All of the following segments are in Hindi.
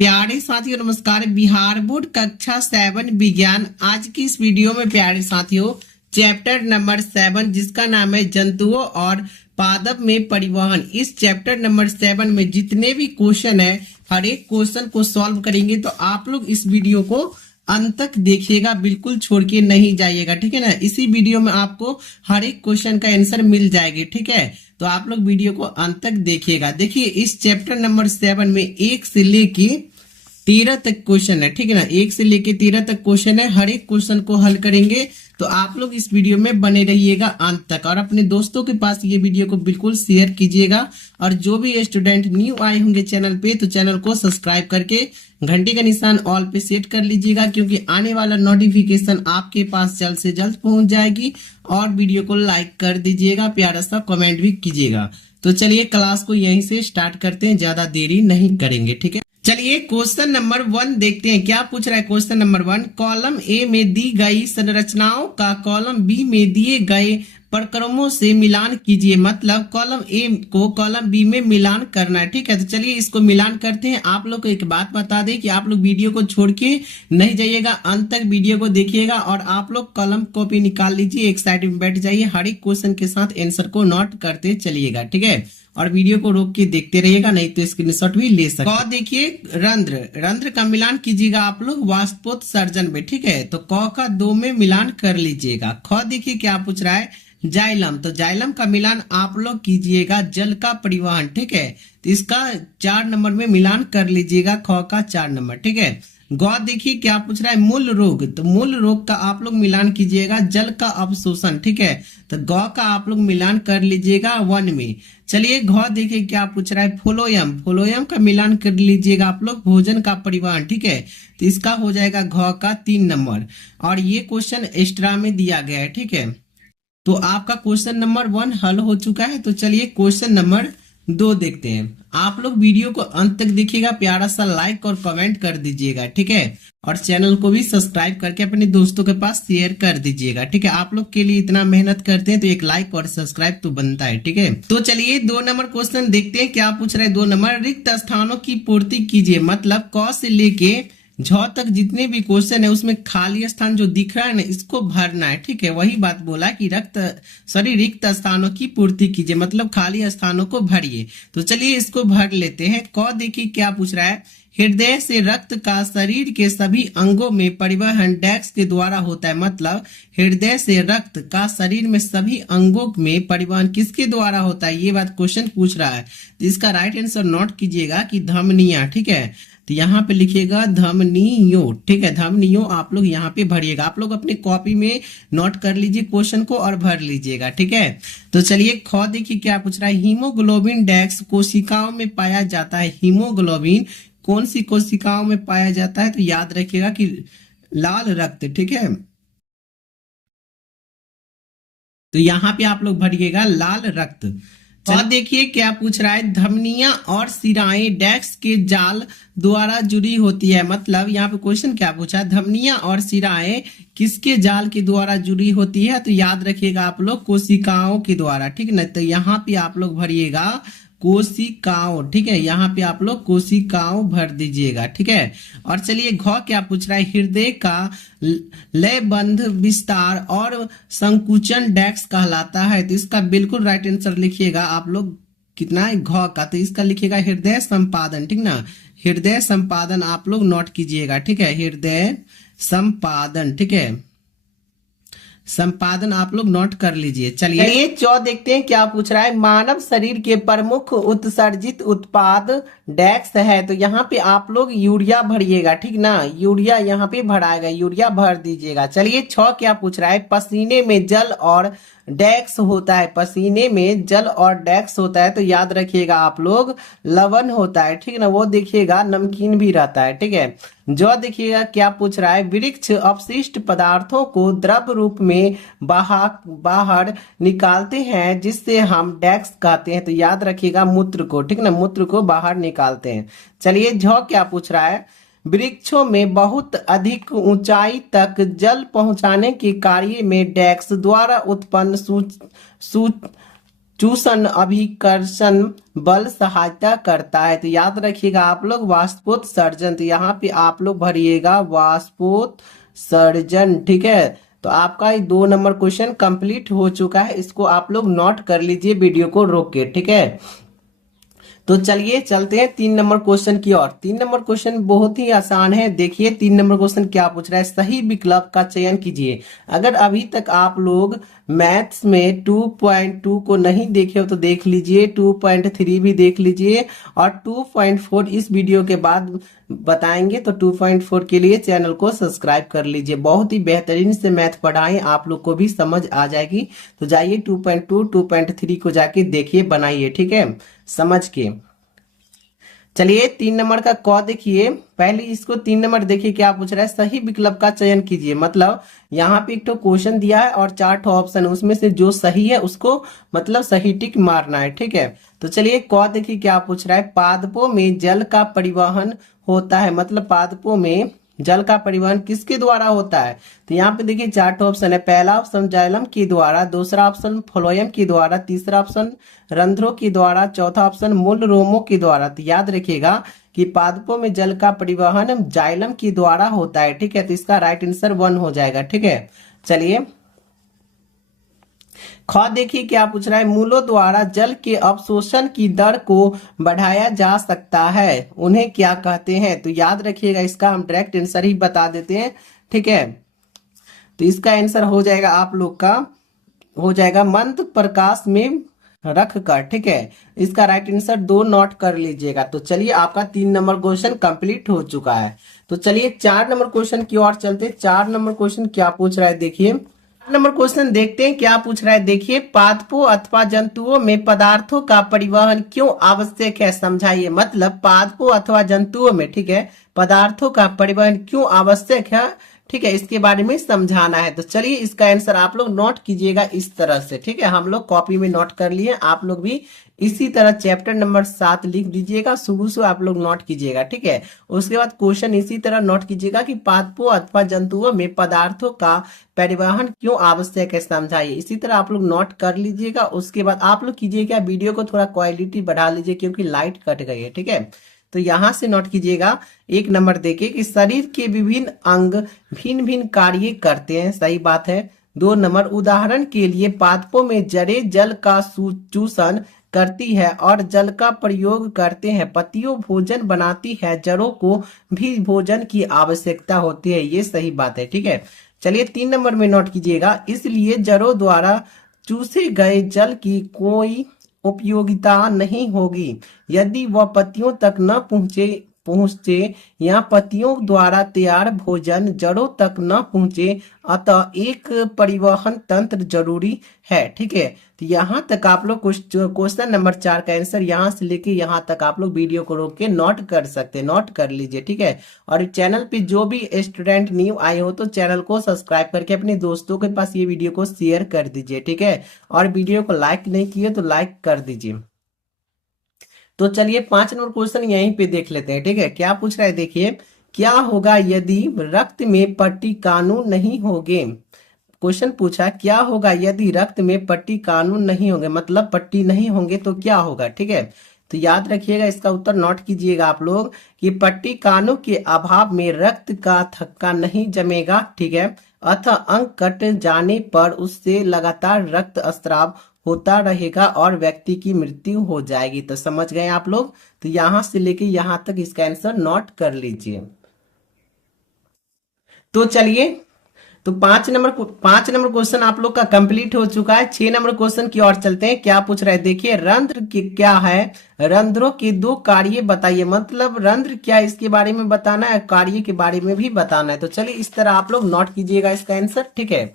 प्यारे साथियों नमस्कार। बिहार बोर्ड कक्षा 7 विज्ञान आज की इस वीडियो में प्यारे साथियों चैप्टर नंबर 7 जिसका नाम है जंतुओं और पादप में परिवहन। इस चैप्टर नंबर 7 में जितने भी क्वेश्चन है हर एक क्वेश्चन को सॉल्व करेंगे, तो आप लोग इस वीडियो को अंत तक देखिएगा, बिल्कुल छोड़ के नहीं जाइएगा, ठीक है ना। इसी वीडियो में आपको हर एक क्वेश्चन का आंसर मिल जाएगी, ठीक है। तो आप लोग वीडियो को अंत तक देखिएगा। देखिए इस चैप्टर नंबर 7 में 1 से लेके 13 तक क्वेश्चन है, ठीक है ना। 1 से लेके 13 तक क्वेश्चन है, हर एक क्वेश्चन को हल करेंगे। तो आप लोग इस वीडियो में बने रहिएगा अंत तक और अपने दोस्तों के पास ये वीडियो को बिल्कुल शेयर कीजिएगा। और जो भी स्टूडेंट न्यू आए होंगे चैनल पे, तो चैनल को सब्सक्राइब करके घंटी का निशान ऑल पे सेट कर लीजिएगा, क्योंकि आने वाला नोटिफिकेशन आपके पास जल्द से जल्द पहुंच जाएगी। और वीडियो को लाइक कर दीजिएगा, प्यारा सा कमेंट भी कीजिएगा। तो चलिए क्लास को यहीं से स्टार्ट करते हैं, ज्यादा देरी नहीं करेंगे, ठीक है। चलिए क्वेश्चन नंबर 1 देखते हैं क्या पूछ रहा है। क्वेश्चन नंबर 1, कॉलम ए में दी गई संरचनाओं का कॉलम बी में दिए गए प्रक्रमों से मिलान कीजिए। मतलब कॉलम ए को कॉलम बी में मिलान करना है, ठीक है। तो चलिए इसको मिलान करते हैं। आप लोग को एक बात बता दें कि आप लोग वीडियो को छोड़ के नहीं जाइएगा, अंत तक वीडियो को देखिएगा। और आप लोग कलम कॉपी निकाल लीजिए, एक साइड में बैठ जाइए, हर एक क्वेश्चन के साथ आंसर को नोट करते चलिएगा, ठीक है। और वीडियो को रोक के देखते रहिएगा, नहीं तो स्क्रीनशॉट भी ले सकते। क देखिए रंध्र, रंध्र का मिलान कीजिएगा आप लोग वाष्पोत्सर्जन में, ठीक है। तो क का 2 में मिलान कर लीजिएगा। ख देखिए क्या पूछ रहा है, जाइलम। तो जाइलम का मिलान आप लोग कीजिएगा जल का परिवहन, ठीक है। तो इसका 4 नंबर में मिलान कर लीजिएगा, ख का 4 नंबर, ठीक है। गौ देखिए क्या पूछ रहा है, मूल रोग। तो मूल रोग का आप लोग मिलान कीजिएगा जल का अवशोषण, ठीक है। तो गौ का आप लोग मिलान कर लीजिएगा 1 में। चलिए घ देखिए क्या पूछ रहा है, फोलोयम। फोलोयम का मिलान कर लीजिएगा आप लोग भोजन का परिवहन, ठीक है। तो इसका हो जाएगा घ का 3 नंबर। और ये क्वेश्चन एक्स्ट्रा में दिया गया है, ठीक है। तो आपका क्वेश्चन नंबर 1 हल हो चुका है। तो चलिए क्वेश्चन नंबर 2 देखते हैं। आप लोग वीडियो को अंत तक देखिएगा, प्यारा सा लाइक और कमेंट कर दीजिएगा, ठीक है। और चैनल को भी सब्सक्राइब करके अपने दोस्तों के पास शेयर कर दीजिएगा, ठीक है। आप लोग के लिए इतना मेहनत करते हैं तो एक लाइक और सब्सक्राइब तो बनता है, ठीक है। तो चलिए 2 नंबर क्वेश्चन देखते हैं क्या पूछ रहे हैं। 2 नंबर, रिक्त स्थानों की पूर्ति कीजिए। मतलब क से लेके झ तक जितने भी क्वेश्चन है उसमें खाली स्थान जो दिख रहा है ना, इसको भरना है, ठीक है। वही बात बोला कि रिक्त स्थानों की पूर्ति कीजिए, मतलब खाली स्थानों को भरिए। तो चलिए इसको भर लेते हैं। क देखिए क्या पूछ रहा है, हृदय से रक्त का शरीर के सभी अंगों में परिवहन डैक्स के द्वारा होता है। मतलब हृदय से रक्त का शरीर में सभी अंगों में परिवहन किसके द्वारा होता है, ये बात क्वेश्चन पूछ रहा है। तो इसका राइट आंसर नोट कीजिएगा कि धमनियां, ठीक है। तो यहाँ पे लिखिएगा धमनियों, ठीक है। धमनियों आप लोग यहाँ पे भरिएगा। आप लोग अपनी कॉपी में नोट कर लीजिए क्वेश्चन को और भर लीजिएगा, ठीक है। तो चलिए ख देखिए क्या पूछ रहा है, हीमोग्लोबिन डैक्स कोशिकाओं में पाया जाता है। हीमोग्लोबिन कौन सी कोशिकाओं में पाया जाता है, तो याद रखिएगा कि लाल रक्त, ठीक है। तो यहाँ पे आप लोग भरिएगा लाल रक्त। और देखिए क्या पूछ रहा है, धमनियां और शिराएं डैक्स के जाल द्वारा जुड़ी होती है। मतलब यहाँ पे क्वेश्चन क्या पूछा है, धमनियां और शिराएं किसके जाल के द्वारा जुड़ी होती है। तो याद रखिएगा आप लोग कोशिकाओं के द्वारा, ठीक है। तो यहाँ पे आप लोग भरिएगा कोशिकाओं, ठीक है। यहाँ पे आप लोग कोशिकाओं भर दीजिएगा, ठीक है। और चलिए घ क्या पूछ रहा है, हृदय का लयबंध विस्तार और संकुचन डैक्स कहलाता है। तो इसका बिल्कुल राइट आंसर लिखिएगा आप लोग, कितना है घ का। तो इसका लिखिएगा हृदय संपादन, ठीक ना। हृदय संपादन आप लोग नोट कीजिएगा, ठीक है। हृदय संपादन, ठीक है। संपादन आप लोग नोट कर लीजिए। चलिए देखते हैं क्या पूछ रहा है, मानव शरीर के प्रमुख उत्सर्जित उत्पाद डैक्स है। तो यहाँ पे आप लोग यूरिया भरिएगा, ठीक ना। यूरिया यहाँ पे भराएगा, यूरिया भर दीजिएगा। चलिए 6 क्या पूछ रहा है, पसीने में जल और डैक्स होता है। पसीने में जल और डैक्स होता है, तो याद रखिएगा आप लोग लवण होता है, ठीक है ना। वो देखिएगा नमकीन भी रहता है, ठीक है। जो देखिएगा क्या पूछ रहा है, वृक्ष अपशिष्ट पदार्थों को द्रव रूप में बाहर निकालते हैं जिससे हम डैक्स कहते हैं। तो याद रखिएगा मूत्र को, ठीक ना, मूत्र को बाहर निकालते हैं। चलिए झ क्या पूछ रहा है, वृक्षों में बहुत अधिक ऊंचाई तक जल पहुंचाने के कार्य में डैक्स द्वारा उत्पन्न चूषण अभिकर्षण बल सहायता करता है। तो याद रखिएगा आप लोग वाष्पोत्सर्जन, तो यहाँ पे आप लोग भरिएगा वाष्पोत्सर्जन। ठीक है, तो आपका 2 नंबर क्वेश्चन कंप्लीट हो चुका है, इसको आप लोग नोट कर लीजिए वीडियो को रोक के। ठीक है, तो चलिए चलते हैं 3 नंबर क्वेश्चन की ओर। 3 नंबर क्वेश्चन बहुत ही आसान है। देखिए 3 नंबर क्वेश्चन क्या पूछ रहा है, सही विकल्प का चयन कीजिए। अगर अभी तक आप लोग मैथ्स में 2.2 को नहीं देखे हो तो देख लीजिए, 2.3 भी देख लीजिए, और 2.4 इस वीडियो के बाद बताएंगे, तो 2.4 के लिए चैनल को सब्सक्राइब कर लीजिए। बहुत ही बेहतरीन से मैथ पढ़ाएं, आप लोग को भी समझ आ जाएगी। तो जाइए 2.2 2.3 को जाके देखिए, बनाइए। ठीक है, समझ के। चलिए 3 नंबर का क देखिए, पहले इसको 3 नंबर देखिए क्या पूछ रहा है, सही विकल्प का चयन कीजिए। मतलब यहाँ पे एक तो क्वेश्चन दिया है और 4 ऑप्शन, उसमें से जो सही है उसको मतलब सही टिक मारना है। ठीक है, तो चलिए क देखिए क्या पूछ रहा है, पादपों में जल का परिवहन होता है। मतलब पादपों में जल का परिवहन किसके द्वारा होता है। तो यहाँ पे देखिए 4 ऑप्शन है। पहला ऑप्शन जाइलम के द्वारा, दूसरा ऑप्शन फ्लोएम के द्वारा, तीसरा ऑप्शन रंध्रों के द्वारा, चौथा ऑप्शन मूल रोमों के द्वारा। तो याद रखिएगा कि पादपों में जल का परिवहन जाइलम के द्वारा होता है। ठीक है, तो इसका राइट आंसर 1 हो जाएगा। ठीक है, चलिए ख देखिए क्या पूछ रहा है, मूलों द्वारा जल के अवशोषण की दर को बढ़ाया जा सकता है, उन्हें क्या कहते हैं। तो याद रखिएगा, इसका हम डायरेक्ट आंसर ही बता देते हैं। ठीक है, तो इसका आंसर हो जाएगा आप लोग का, हो जाएगा मंद प्रकाश में रख कर। ठीक है, इसका राइट आंसर 2 नोट कर लीजिएगा। तो चलिए आपका 3 नंबर क्वेश्चन कंप्लीट हो चुका है। तो चलिए 4 नंबर क्वेश्चन की ओर चलते। 4 नंबर क्वेश्चन क्या पूछ रहा है, देखिए 4 नंबर क्वेश्चन देखते हैं क्या पूछ रहा है। देखिए पादपों अथवा जंतुओं में पदार्थों का परिवहन क्यों आवश्यक है, समझाइए। मतलब पादपों अथवा जंतुओं में, ठीक है, पदार्थों का परिवहन क्यों आवश्यक है, ठीक है, इसके बारे में समझाना है। तो चलिए इसका आंसर आप लोग नोट कीजिएगा इस तरह से। ठीक है, हम लोग कॉपी में नोट कर लिए, आप लोग भी इसी तरह चैप्टर नंबर 7 लिख दीजिएगा, शुरू से आप लोग नोट कीजिएगा। ठीक है, उसके बाद क्वेश्चन इसी तरह नोट कीजिएगा कि पादपों अथवा जंतुओं में पदार्थों का परिवहन क्यों आवश्यक है, समझाइए। इसी तरह आप लोग नोट कर लीजिएगा। उसके बाद आप लोग कीजिएगा, वीडियो को थोड़ा क्वालिटी बढ़ा लीजिए क्योंकि लाइट कट गई है। ठीक है, तो यहां से नोट कीजिएगा 1 नंबर देखिए कि शरीर के विभिन्न अंग भिन्न भिन्न कार्य करते हैं, सही बात है। 2 नंबर उदाहरण के लिए पादपों में जड़ें जल का चूषण करती है और जल का प्रयोग करते हैं, पत्तियों भोजन बनाती है, जड़ों को भी भोजन की आवश्यकता होती है, ये सही बात है। ठीक है, चलिए 3 नंबर में नोट कीजिएगा, इसलिए जड़ों द्वारा चूसे गए जल की कोई उपयोगिता नहीं होगी यदि वह पत्तियों तक न पहुंचे या पत्तियों द्वारा तैयार भोजन जड़ों तक न पहुंचे, अतः एक परिवहन तंत्र जरूरी है। ठीक है, तो यहाँ तक आप लोग क्वेश्चन नंबर 4 का आंसर यहाँ से लेके यहाँ तक आप लोग वीडियो को रोक के नोट कर सकते हैं, नोट कर लीजिए। ठीक है, और चैनल पे जो भी स्टूडेंट न्यू आए हो तो चैनल को सब्सक्राइब करके अपने दोस्तों के पास ये वीडियो को शेयर कर दीजिए। ठीक है, और वीडियो को लाइक नहीं किए तो लाइक कर दीजिए। तो चलिए 5 नंबर क्वेश्चन यहीं पे देख लेते हैं। ठीक है, क्या पूछ रहा है, देखिए क्या होगा यदि रक्त में पट्टी कानून नहीं होंगे। क्वेश्चन पूछा क्या होगा यदि रक्त में पट्टी कानून नहीं होंगे, मतलब पट्टी नहीं होंगे तो क्या होगा। ठीक है, तो याद रखिएगा, इसका उत्तर नोट कीजिएगा आप लोग कि पट्टी कानून के अभाव में रक्त का थक्का नहीं जमेगा। ठीक है, अतः अंग कट जाने पर उससे लगातार रक्त स्राव होता रहेगा और व्यक्ति की मृत्यु हो जाएगी। तो समझ गए आप लोग, तो यहां से लेके यहां तक इसका आंसर नोट कर लीजिए। तो चलिए, तो 5 नंबर क्वेश्चन आप लोग का कंप्लीट हो चुका है। 6 नंबर क्वेश्चन की ओर चलते हैं, क्या पूछ रहा है, देखिए रंध्र क्या है, रंध्रों के 2 कार्य बताइए। मतलब रंध्र क्या है इसके बारे में बताना है, कार्य के बारे में भी बताना है। तो चलिए इस तरह आप लोग नोट कीजिएगा इसका आंसर। ठीक है,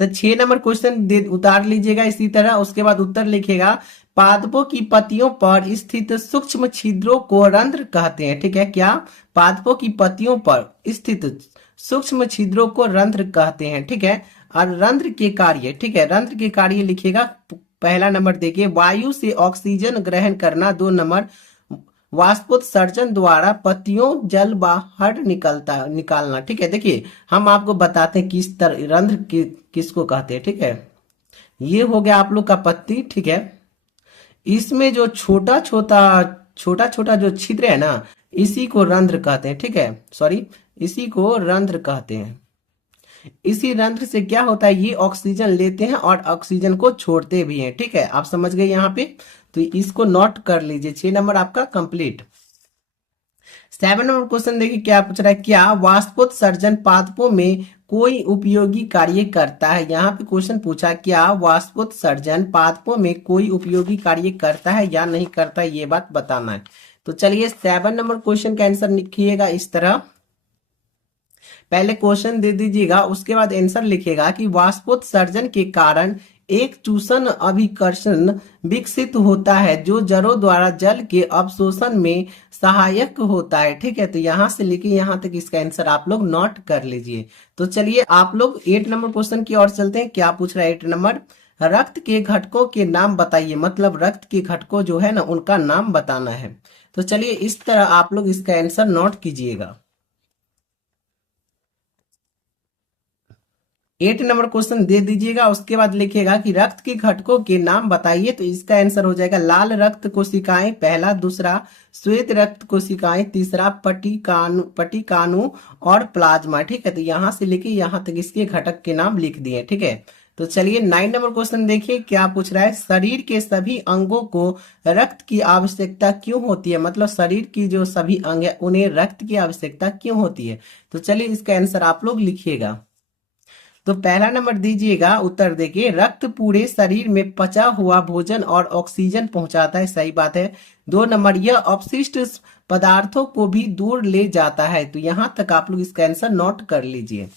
तो 6 नंबर क्वेश्चन उतार लीजिएगा इसी तरह। उसके बाद उत्तर लिखेगा, पादपों की पत्तियों पर स्थित सूक्ष्म छिद्रों को रंध्र कहते हैं। ठीक है, क्या, पादपों की पत्तियों पर स्थित सूक्ष्म छिद्रों को रंध्र कहते हैं। ठीक है, और रंध्र के कार्य, ठीक है, रंध्र के कार्य लिखेगा। पहला नंबर देखिए, वायु से ऑक्सीजन ग्रहण करना। 2 नंबर वाष्पोत्सर्जन द्वारा पत्तियों जल बाहर निकालना। ठीक है, देखिए हम आपको बताते हैं किस तरह रंध्र किसको कहते हैं। ठीक है, ये हो गया आप लोग का पत्ती, ठीक है। इसमें जो छोटा छोटा जो छिद्र है ना, इसी को रंध्र कहते हैं, ठीक है। सॉरी, इसी को रंध्र कहते हैं। इसी रंध्र से क्या होता है, ये ऑक्सीजन लेते हैं और ऑक्सीजन को छोड़ते भी हैं, ठीक है। आप समझ गए यहाँ पे, तो इसको नोट कर लीजिए। 6 नंबर आपका कंप्लीट। 7 नंबर क्वेश्चन देखिए क्या पूछ रहा है, क्या वाष्पोत्सर्जन पादपों में कोई उपयोगी कार्य करता है। यहाँ पे क्वेश्चन पूछा, क्या वाष्पोत्सर्जन पादपों में कोई उपयोगी कार्य करता है या नहीं करता है, ये बात बताना है। तो चलिए 7 नंबर क्वेश्चन का आंसर लिखिएगा इस तरह। पहले क्वेश्चन दे दीजिएगा, उसके बाद आंसर लिखिएगा कि वाष्पोत्सर्जन के कारण एक चूषण अभिकर्षण विकसित होता है जो जड़ों द्वारा जल के अवशोषण में सहायक होता है, ठीक है। तो यहां से लेके यहां तक इसका आंसर आप लोग नोट कर लीजिए। तो चलिए आप लोग 8 नंबर क्वेश्चन की ओर चलते हैं। क्या पूछ रहा है 8 नंबर, रक्त के घटकों के नाम बताइए। मतलब रक्त के घटकों जो है ना, उनका नाम बताना है। तो चलिए इस तरह आप लोग इसका आंसर नोट कीजिएगा। 8 नंबर क्वेश्चन दे दीजिएगा, उसके बाद लिखिएगा कि रक्त के घटकों के नाम बताइए। तो इसका आंसर हो जाएगा लाल रक्त कोशिकाएं पहला, दूसरा श्वेत रक्त कोशिकाएं, तीसरा पटिकानु और प्लाज्मा, ठीक है। तो यहां से लेके यहां तक इसके घटक के नाम लिख दिए, ठीक है। तो चलिए 9 नंबर क्वेश्चन देखिए क्या पूछ रहा है, शरीर के सभी अंगों को रक्त की आवश्यकता क्यों होती है। मतलब शरीर की जो सभी अंग है उन्हें रक्त की आवश्यकता क्यों होती है। तो चलिए इसका आंसर आप लोग लिखिएगा। तो पहला नंबर दीजिएगा, उत्तर देखिए, रक्त पूरे शरीर में पचा हुआ भोजन और ऑक्सीजन पहुंचाता है, सही बात है। 2 नंबर, यह अपशिष्ट पदार्थों को भी दूर ले जाता है। तो यहां तक आप लोग इसका आंसर नोट कर लीजिए।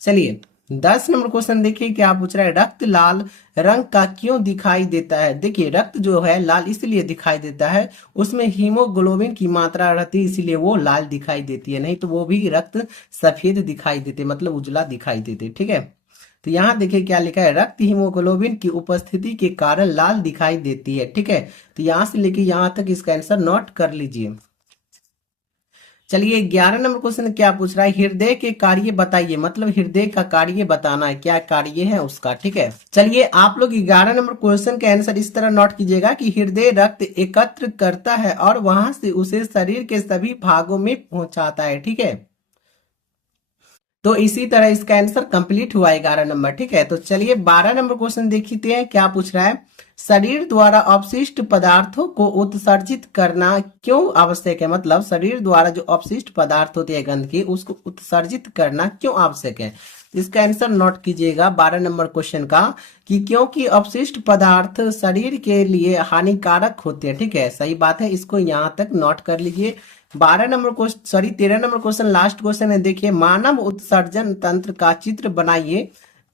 चलिए 10 नंबर क्वेश्चन देखिए क्या पूछ रहा है, रक्त लाल रंग का क्यों दिखाई देता है। देखिए रक्त जो है लाल इसलिए दिखाई देता है, उसमें हीमोग्लोबिन की मात्रा रहती है, इसीलिए वो लाल दिखाई देती है, नहीं तो वो भी रक्त सफेद दिखाई देते, मतलब उजला दिखाई देते, ठीक है। तो यहाँ देखिए क्या लिखा है, रक्त हीमोग्लोबिन की उपस्थिति के कारण लाल दिखाई देती है, ठीक है। तो यहां से लेके यहां तक इसका आंसर नोट कर लीजिए। चलिए 11 नंबर क्वेश्चन क्या पूछ रहा है, हृदय के कार्य बताइए। मतलब हृदय का कार्य बताना है, क्या कार्य है उसका, ठीक है। चलिए आप लोग 11 नंबर क्वेश्चन का आंसर इस तरह नोट कीजिएगा कि हृदय रक्त एकत्र करता है और वहां से उसे शरीर के सभी भागों में पहुंचाता है, ठीक है। तो इसी तरह इसका आंसर कंप्लीट हुआ 11 नंबर, ठीक है। तो चलिए 12 नंबर क्वेश्चन देखते हैं क्या पूछ रहा है, शरीर द्वारा अपशिष्ट पदार्थों को उत्सर्जित करना क्यों आवश्यक है। मतलब शरीर द्वारा जो अपशिष्ट पदार्थ होते हैं गंदगी, उसको उत्सर्जित करना क्यों आवश्यक है। इसका आंसर नोट कीजिएगा 12 नंबर क्वेश्चन का, कि क्योंकि अपशिष्ट पदार्थ शरीर के लिए हानिकारक होते हैं, ठीक है, सही बात है। इसको यहाँ तक नोट कर लीजिए। 12 number question, sorry 13 number question last question है। देखिए, मानव उत्सर्जन तंत्र का चित्र बनाइए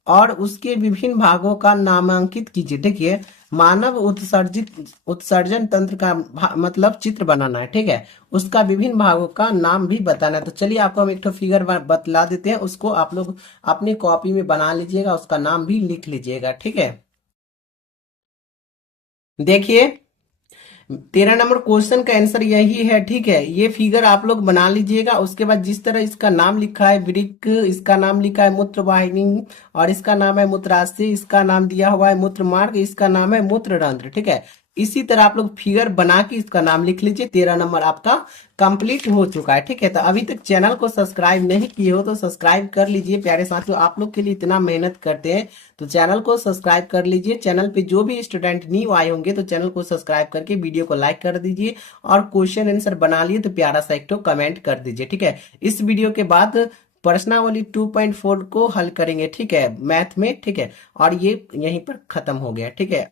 और उसके विभिन्न भागों का नामांकित कीजिए। देखिए, मानव उत्सर्जन तंत्र का मतलब चित्र बनाना है, ठीक है, उसका विभिन्न भागों का नाम भी बताना है। तो चलिए आपको हम एक तो फिगर बतला देते हैं, उसको आप लोग अपनी कॉपी में बना लीजिएगा, उसका नाम भी लिख लीजिएगा, ठीक है। देखिए 13 नंबर क्वेश्चन का आंसर यही है, ठीक है। ये फिगर आप लोग बना लीजिएगा। उसके बाद जिस तरह इसका नाम लिखा है वृक्क, इसका नाम लिखा है मूत्रवाहिनी, और इसका नाम है मूत्राशय, इसका नाम दिया हुआ है मूत्र मार्ग, इसका नाम है मूत्ररंध्र, ठीक है। इसी तरह आप लोग फिगर बना के इसका नाम लिख लीजिए। 13 नंबर आपका कंप्लीट हो चुका है, ठीक है। तो अभी तक चैनल को सब्सक्राइब नहीं किए हो तो सब्सक्राइब कर लीजिए प्यारे साथियों, आप लोग के लिए इतना मेहनत करते हैं, तो चैनल को सब्सक्राइब कर लीजिए। चैनल पे जो भी स्टूडेंट न्यू आए होंगे तो चैनल को सब्सक्राइब करके वीडियो को लाइक कर दीजिए, और क्वेश्चन आंसर बना लिए तो प्यारा सा एक कमेंट कर दीजिए, ठीक है। इस वीडियो के बाद प्रश्नावली 2.4 को हल करेंगे, ठीक है, मैथ में, ठीक है। और ये यहीं पर खत्म हो गया, ठीक है।